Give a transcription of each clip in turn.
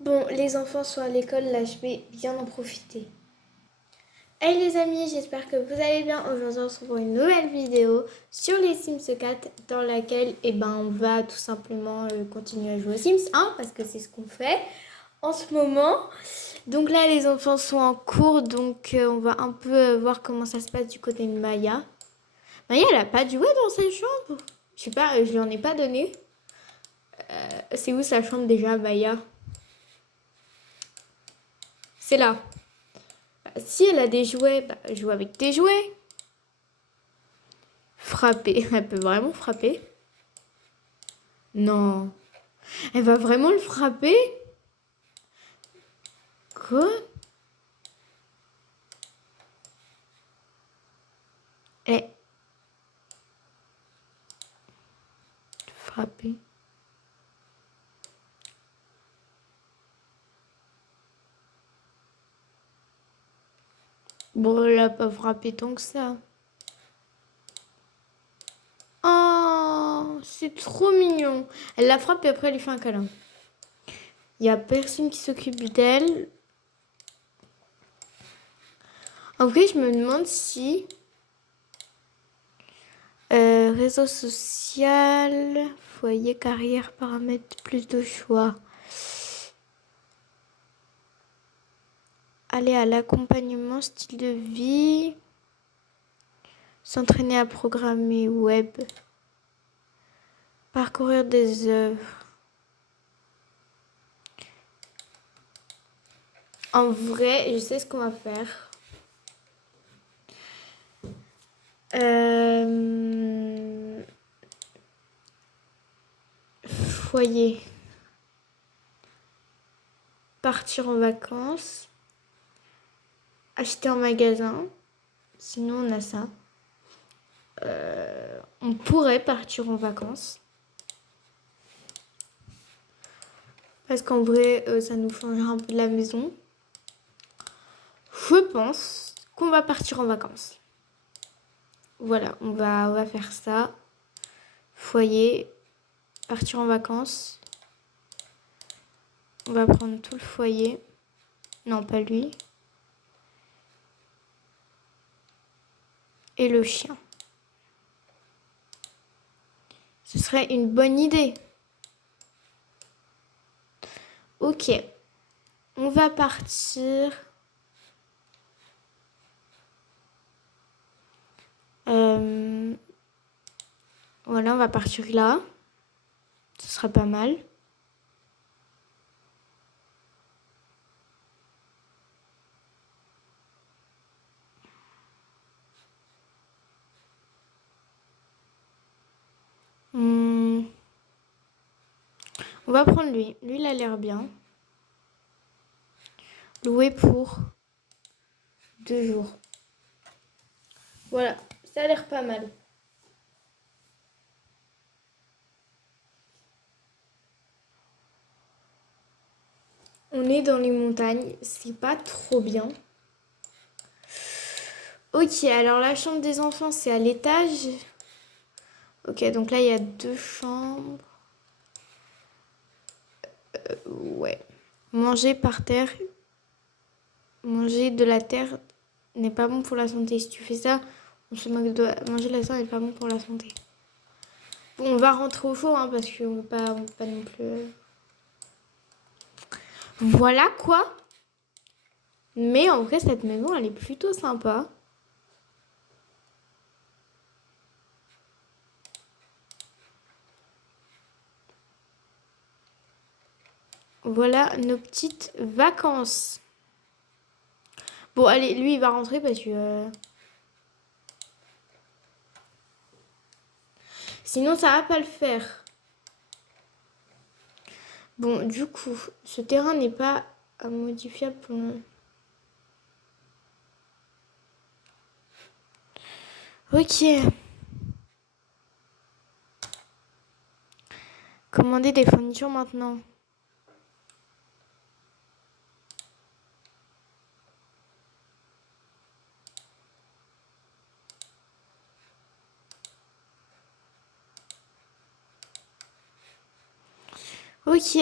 Bon, les enfants sont à l'école, là je vais bien en profiter. Hey les amis, j'espère que vous allez bien. Aujourd'hui on se retrouve pour une nouvelle vidéo sur les Sims 4 dans laquelle on va tout simplement continuer à jouer aux Sims 1 parce que c'est ce qu'on fait en ce moment. Donc là les enfants sont en cours, donc on va un peu voir comment ça se passe du côté de Maya. Maya elle a pas de jouet dans sa chambre. Je sais pas, je lui en ai pas donné. C'est où sa chambre déjà, Maya? C'est là. Si elle a des jouets, joue avec tes jouets. Frapper. Elle peut vraiment frapper? Non. Elle va vraiment le frapper? Quoi? Eh. Frapper. Bon, elle a pas frappé tant que ça. Oh, c'est trop mignon. Elle la frappe et après elle lui fait un câlin. Il y a personne qui s'occupe d'elle. En vrai, je me demande si réseau social, foyer, carrière, paramètres, plus de choix. Aller à l'accompagnement, style de vie, s'entraîner à programmer web, parcourir des œuvres. En vrai, je sais ce qu'on va faire. Foyer. Partir en vacances. Acheter en magasin. Sinon, on a ça. On pourrait partir en vacances. Parce qu'en vrai, ça nous changera un peu de la maison. Je pense qu'on va partir en vacances. Voilà, on va faire ça. Foyer. Partir en vacances. On va prendre tout le foyer. Non, pas lui. Et le chien. Ce serait une bonne idée. Ok. On va partir. Voilà, on va partir là. Ce sera pas mal. On va prendre lui. Lui, il a l'air bien. Loué pour 2 jours. Voilà, ça a l'air pas mal. On est dans les montagnes, c'est pas trop bien. Ok, alors la chambre des enfants, c'est à l'étage. Ok, donc là, il y a 2 chambres. Ouais. Manger par terre. Manger de la terre n'est pas bon pour la santé. Si tu fais ça, on se moque de manger la terre n'est pas bon pour la santé. Bon, on va rentrer au chaud, hein, parce qu'on ne veut pas non plus... Voilà quoi. Mais en vrai, cette maison, elle est plutôt sympa. Voilà nos petites vacances. Bon, allez, lui, il va rentrer parce que... Sinon, ça va pas le faire. Bon, du coup, ce terrain n'est pas modifiable pour... Ok. Commander des fournitures maintenant. Ok.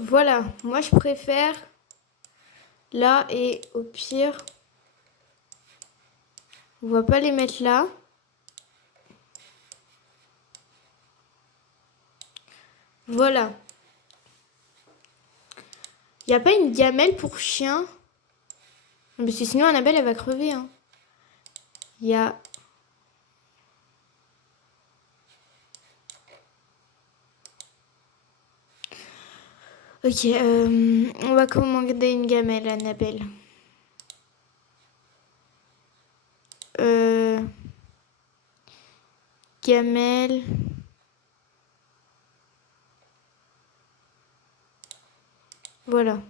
Voilà, moi je préfère là et au pire, on va pas les mettre là. Voilà. Il n'y a pas une gamelle pour chien? Parce que sinon Annabelle elle va crever. Hein. Il y a... Ok, on va commander une gamelle, Annabelle. Gamelle. Voilà.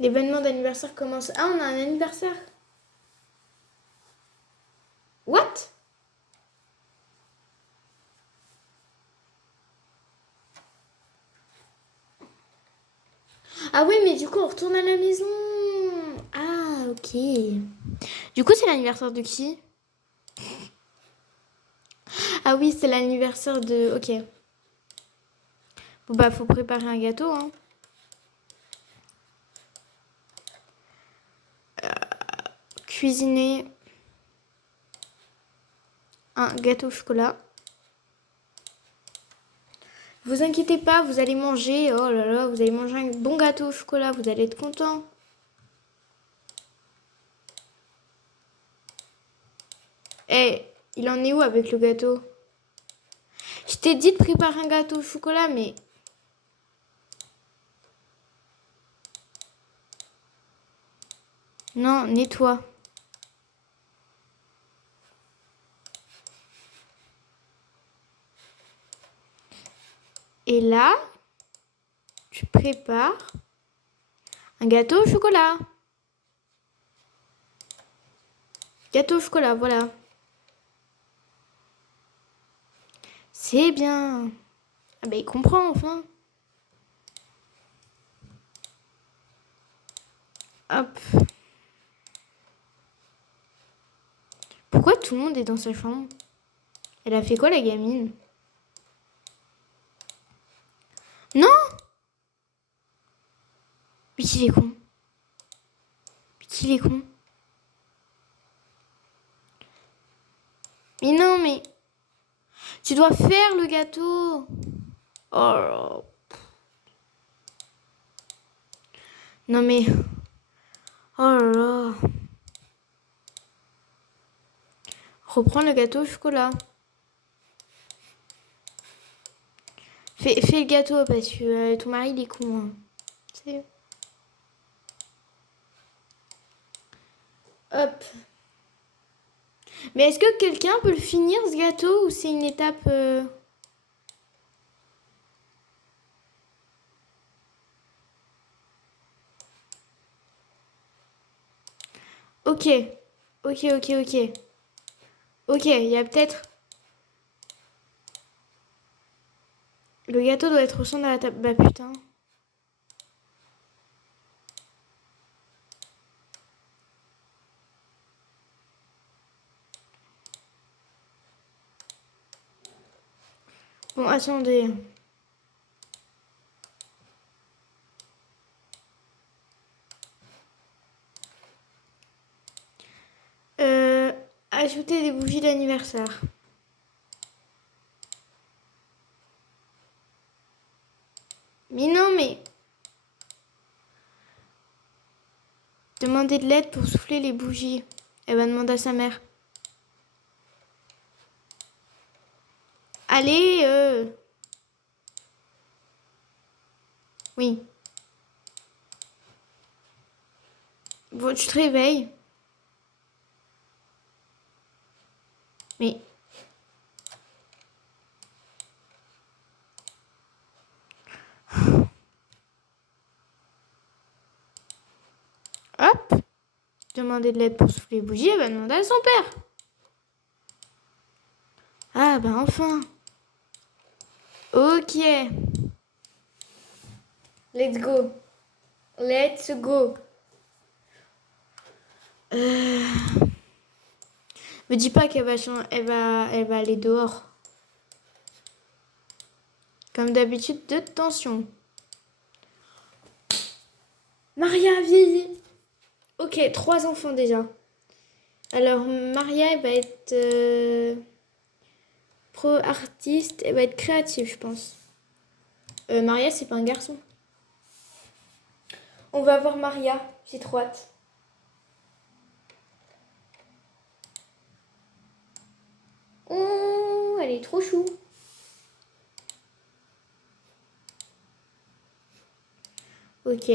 L'événement d'anniversaire commence. Ah, on a un anniversaire. What? Ah oui, mais du coup, on retourne à la maison. Ah, ok. Du coup, c'est l'anniversaire de qui? Ah oui, c'est l'anniversaire de... Ok. Bon, bah, faut préparer un gâteau, hein. Cuisiner un gâteau au chocolat. Vous inquiétez pas, vous allez manger. Oh là là, vous allez manger un bon gâteau au chocolat. Vous allez être content. Eh, il en est où avec le gâteau? Je t'ai dit de préparer un gâteau au chocolat, mais... Non, nettoie. Et là, tu prépares un gâteau au chocolat. Gâteau au chocolat, voilà. C'est bien. Ah bah il comprend enfin. Hop. Pourquoi tout le monde est dans sa chambre? Elle a fait quoi la gamine? Non! Mais qu'il est con. Mais qu'il est con. Mais non, mais... Tu dois faire le gâteau. Oh là là. Non mais... Oh là là. Reprends le gâteau au chocolat. Fais le gâteau parce que ton mari il est con. Hein. C'est... Hop. Mais est-ce que quelqu'un peut le finir ce gâteau ou c'est une étape... Ok. Ok, ok, ok. Ok, il y a peut-être... Le gâteau doit être au centre de la table. Bah putain. Bon, attendez. Ajouter des bougies d'anniversaire. Mais non, mais... Demander de l'aide pour souffler les bougies. Elle va demander à sa mère. Allez, Oui. Bon, tu te réveilles. Mais... Hop. Demander de l'aide pour souffler les bougies, elle va demander à son père. Ah, bah enfin. Ok. Let's go. Let's go. Me dis pas qu'elle va aller dehors. Comme d'habitude, de tension. Maria, viens. Ok, 3 enfants déjà. Alors, Maria, elle va être pro-artiste. Elle va être créative, je pense. Maria, c'est pas un garçon. On va voir Maria. J'ai trop hâte. Oh, elle est trop chou. Ok,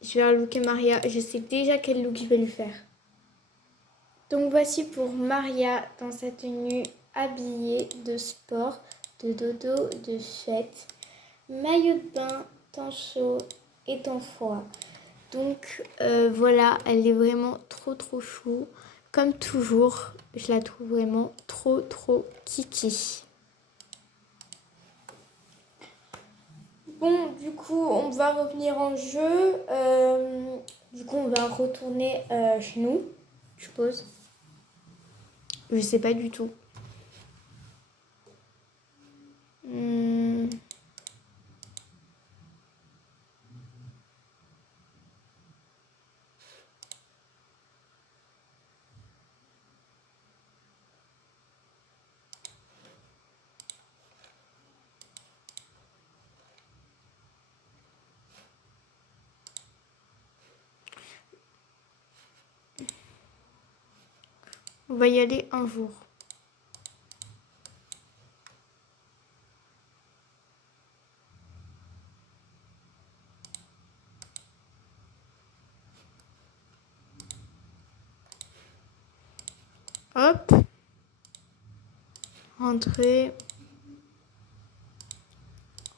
je vais relooker Maria. Je sais déjà quel look je vais lui faire. Donc voici pour Maria dans sa tenue habillée de sport, de dodo, de fête, maillot de bain, temps chaud et temps froid. Donc voilà, elle est vraiment trop chou. Comme toujours, je la trouve vraiment trop kiki. Bon, du coup, on va revenir en jeu. Du coup, on va retourner chez nous, je suppose. Je sais pas du tout. On va y aller un jour. Hop. Rentrer.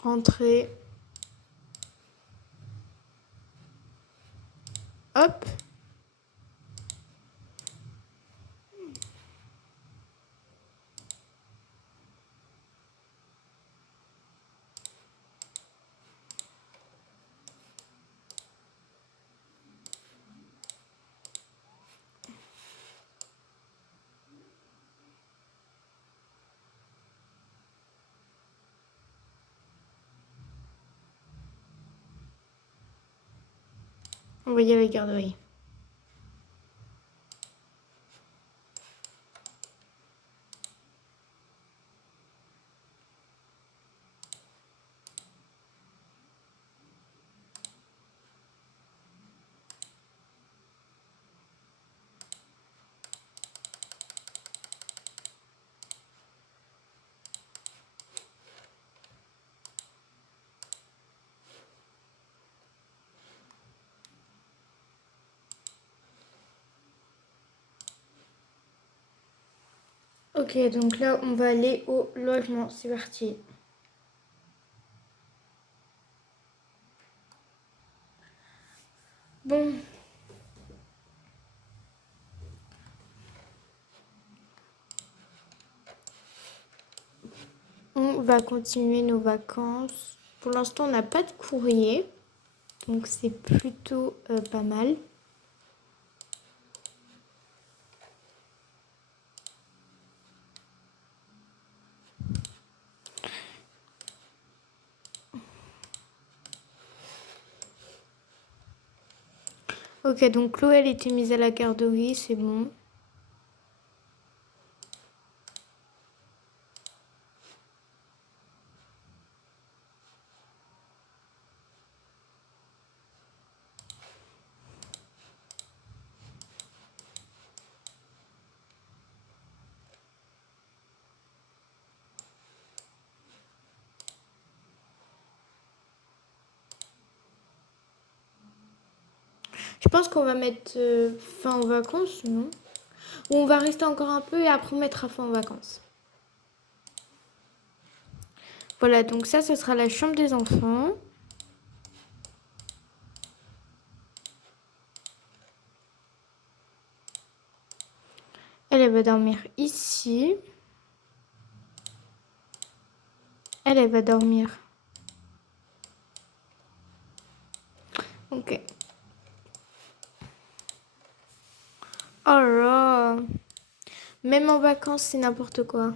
Rentrer. Hop. On va y aller à la garderie. Ok, donc là, on va aller au logement. C'est parti. Bon. On va continuer nos vacances. Pour l'instant, on n'a pas de courrier. Donc, c'est plutôt pas mal. Ok, donc Chloé, elle était mise à la garderie, c'est bon. Je pense qu'on va mettre fin aux vacances, non? Ou on va rester encore un peu et après on mettra fin aux vacances. Voilà, donc ça, ce sera la chambre des enfants. Elle va dormir ici. Elle va dormir. Ok. Oh là. Même en vacances, c'est n'importe quoi.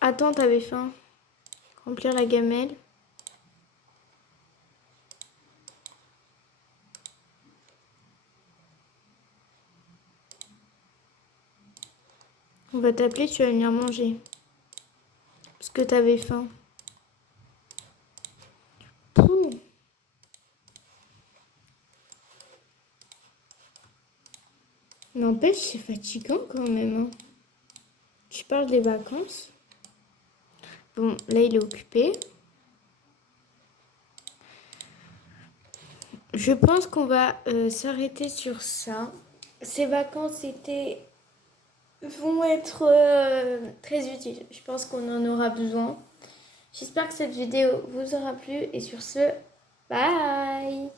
Attends, t'avais faim. Remplir la gamelle. On va t'appeler, tu vas venir manger. Parce que t'avais faim. Pouh. N'empêche, c'est fatigant quand même. Hein. Tu parles des vacances. Bon, là, il est occupé. Je pense qu'on va s'arrêter sur ça. Ces vacances vont être très utiles. Je pense qu'on en aura besoin. J'espère que cette vidéo vous aura plu. Et sur ce, bye!